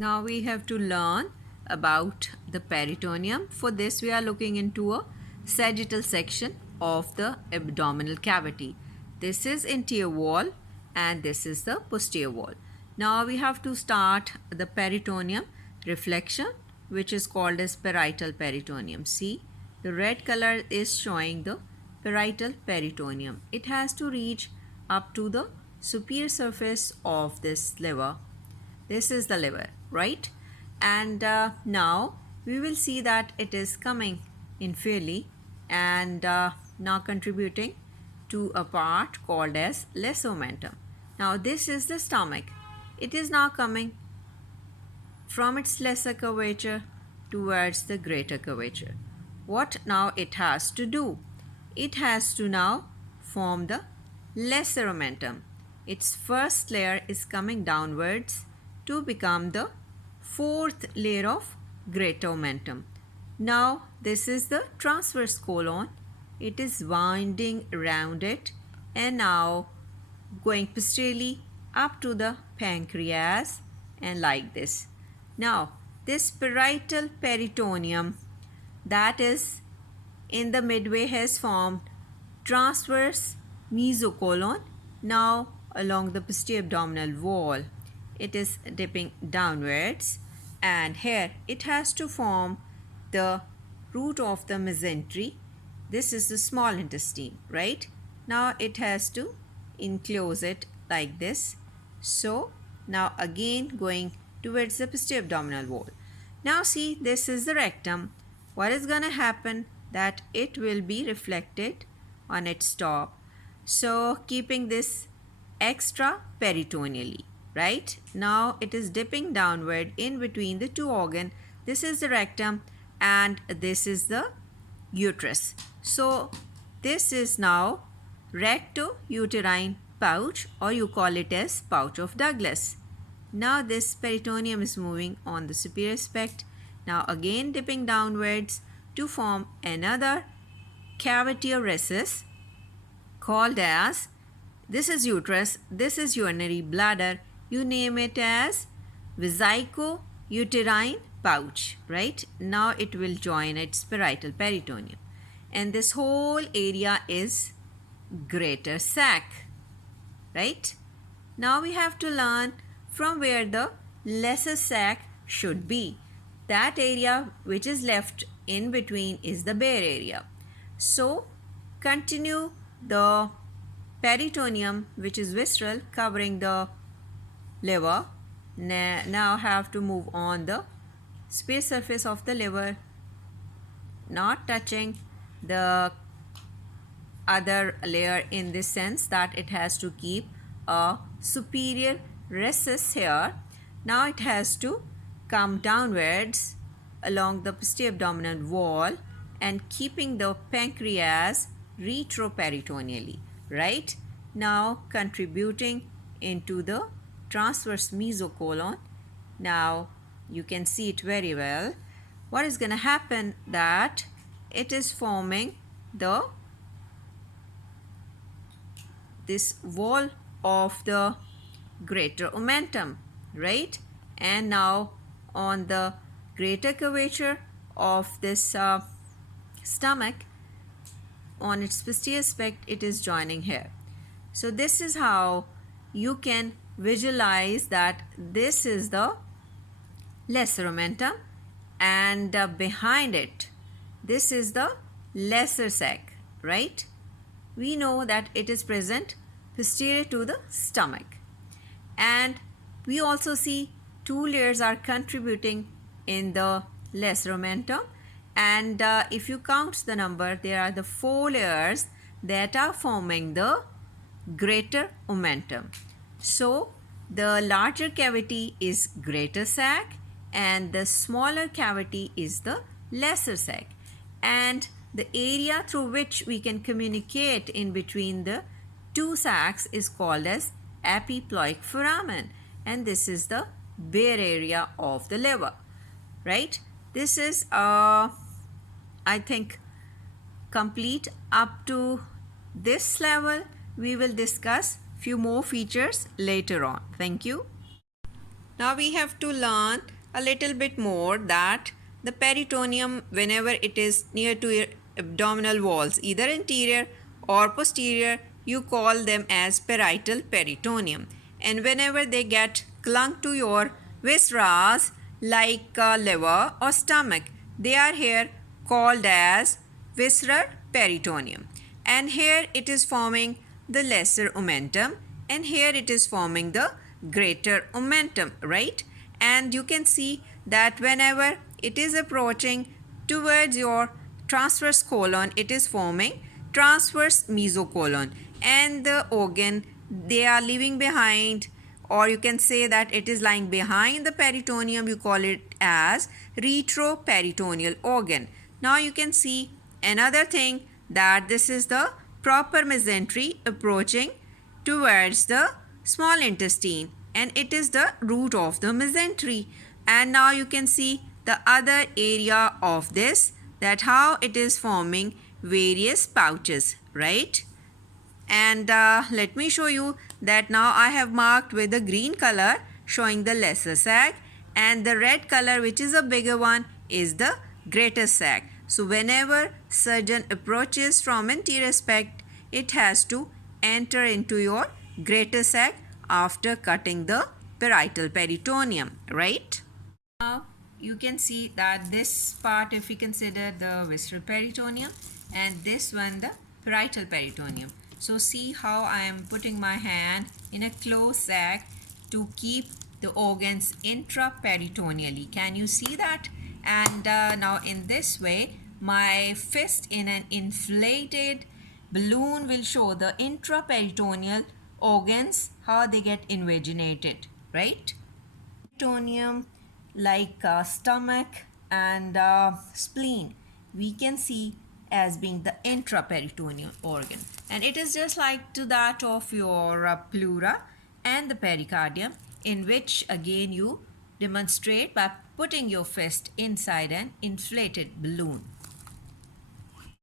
Now we have to learn about the peritoneum. For this we are looking into a sagittal section of the abdominal cavity. This is anterior wall and this is the posterior wall. Now we have to start the peritoneum reflection, which is called as parietal peritoneum. See, the red color is showing the parietal peritoneum. It has to reach up to the superior surface of this liver. This is the liver, right? And now we will see that it is coming inferiorly and now contributing to a part called as lesser omentum. Now this is the stomach. It is now coming from its lesser curvature towards the greater curvature. What now it has to do? It has to now form the lesser omentum. Its first layer is coming downwards to become the fourth layer of greater omentum. Now this is the transverse colon. It is winding around it and now going posteriorly up to the pancreas and like this. Now this parietal peritoneum that is in the midway has formed transverse mesocolon. Now along the posterior abdominal wall it is dipping downwards and here it has to form the root of the mesentery. This is the small intestine, right? Now it has to enclose it like this. So now again going towards the posterior abdominal wall. Now see, this is the rectum. What is going to happen? That it will be reflected on its top. So keeping this extra peritoneally, right? Now it is dipping downward in between the two organs. This is the rectum and this is the uterus. So this is now recto-uterine pouch, or you call it as pouch of Douglas. Now this peritoneum is moving on the superior aspect. Now again dipping downwards to form another cavity or recess called as, this is uterus, this is urinary bladder, you name it as vesico-uterine pouch, right? Now it will join its parietal peritoneum and this whole area is greater sac, right? Now we have to learn from where the lesser sac should be. That area which is left in between is the bare area. So continue the peritoneum, which is visceral, covering the liver. Now have to move on the superior surface of the liver, not touching the other layer in this sense that it has to keep a superior recess here. Now it has to come downwards along the posterior abdominal wall and keeping the pancreas retroperitoneally, right? Now contributing into the transverse mesocolon. Now you can see it very well. What is going to happen? That it is forming this wall of the greater omentum, right? And now on the greater curvature of this stomach, on its posterior aspect, it is joining here. So this is how you can visualize that this is the lesser omentum and behind it this is the lesser sac, right? We know that it is present posterior to the stomach and we also see two layers are contributing in the lesser omentum and if you count the number, there are the 4 layers that are forming the greater omentum. So the larger cavity is greater sac and the smaller cavity is the lesser sac, and the area through which we can communicate in between the two sacs is called as epiploic foramen, and this is the bare area of the liver, right? This is I think complete up to this level. We will discuss few more features later on. Thank you. Now we have to learn a little bit more that the peritoneum, whenever it is near to your abdominal walls, either anterior or posterior, you call them as parietal peritoneum. And whenever they get clung to your viscera like liver or stomach, they are here called as visceral peritoneum. And here it is forming the lesser omentum, and here it is forming the greater omentum, right? And you can see that whenever it is approaching towards your transverse colon, it is forming transverse mesocolon, and the organ they are leaving behind, or you can say that it is lying behind the peritoneum, you call it as retroperitoneal organ. Now you can see another thing, that this is the proper mesentery approaching towards the small intestine, and it is the root of the mesentery. And now you can see the other area of this, that how it is forming various pouches, right? And let me show you that now I have marked with the green color showing the lesser sac, and the red color, which is a bigger one, is the greater sac. So whenever surgeon approaches from anterior aspect, it has to enter into your greater sac after cutting the parietal peritoneum, right? Now you can see that this part, if we consider the visceral peritoneum, and this one the parietal peritoneum. So see how I am putting my hand in a closed sac to keep the organs intraperitoneally. Can you see that? And now in this way, my fist in an inflated balloon will show the intraperitoneal organs, how they get invaginated, right? Peritoneum, like stomach and spleen, we can see as being the intraperitoneal organ, and it is just like to that of your pleura and the pericardium, in which again you demonstrate by putting your fist inside an inflated balloon.